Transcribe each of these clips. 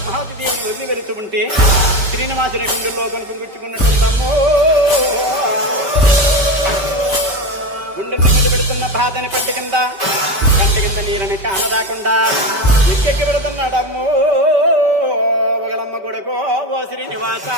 పద్మావతి దేవిని వదిలి వెళుతూ ఉంటే శ్రీనివాసుని గుండెల్లో కనుకుంచుకున్నట్టు గుండె మీద పెడుతున్న బాధని కంటి కింద నీరని కానరాకుండా ఎక్కెక్కి పెడుతున్నాడమ్మో ఒకలమ్మ కొడుకో ఓ శ్రీనివాస.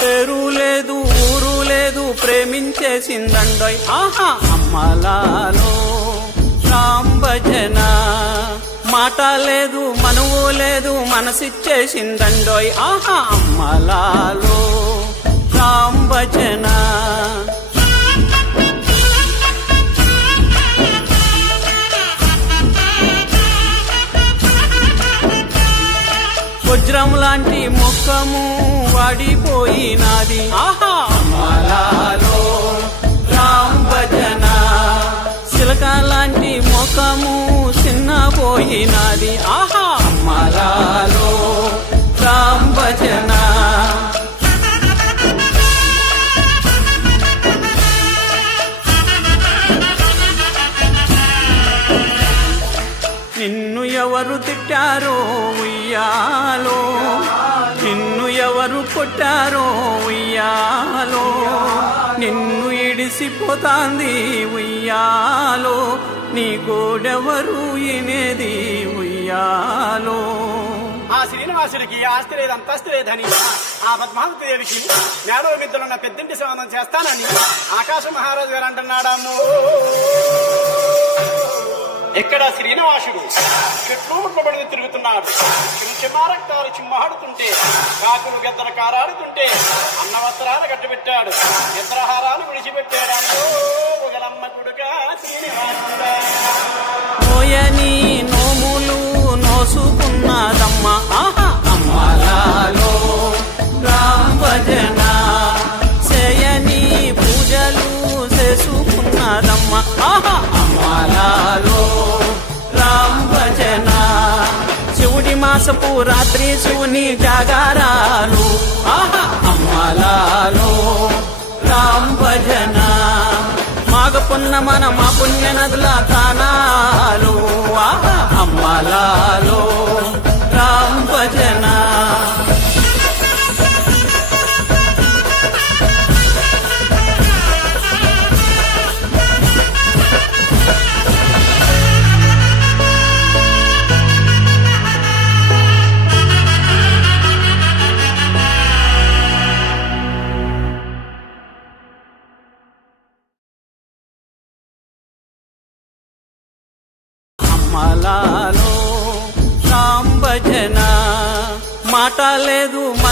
పేరు లేదు ఊరు లేదు ప్రేమించేసిందండోయ్ ఆహా అమ్మలాలో రామ్ భజన. మాట లేదు మనువు లేదు మనసిచ్చేసిందండోయ్ ఆహా అమ్మలాలో రామ్ భజన. వజ్రం లాంటి ముఖము వాడిపోయినాది ఆహా అమ్మలాలో రామ్ భజన. చిలక లాంటి ముఖము చిన్నపోయినాది ఆహా అమ్మలాలో రామ్ భజన. నిన్ను ఎవరు తిట్టారో ఉయ్యాలో, నిన్ను ఎవరు కొట్టారో ఉయ్యాలో, నిన్ను ఇడిసిపోతాంది ఉయ్యాలో, నీ గోడెవరు ఇనేది ఉయ్యాలో. ఆ శ్రీనివాసుడికి ఆస్తి లేదు అంతస్తు లేదని ఆ పద్మావతి దేవికి మేడవ మిద్దలున్న పెద్దింటి సంబంధం చేస్తానని ఆకాశ మహారాజు గారు అంటున్నాడమ్మో. ఎక్కడ శ్రీనివాసుడు చెట్లు ముట్లబడి తిరుగుతున్నాడు. చిమారక్తాలు చిమ్మహాడుతుంటే కాకులు గెద్దలు కారాడుతుంటే అన్న వస్త్రాలు కట్టుబెట్టాడు, నిద్రహారాలు విడిచిపెట్టాడు. ఒకలమ్మ కొడుక శ్రీనివాసుడా. నోయని నోములు నోసుకున్నదమ్మ ఆహా అమ్మలాలో రామ్ భజన. చేయని పూజలు చేసుకున్నదమ్మ ఆహా అమ్మలాలో రామ్ భజన. శివుడి మాసపు రాత్రి శివుని జాగారాలు ఆహా అమ్మలాలో రామ్ భజన. మాఘ పున్నమన మా పుణ్య నదుల తానాలు ఆహా అమ్మలాలో రామ్ భజన. అమ్మలాలో రామ్ భజన. మాట లేదు మన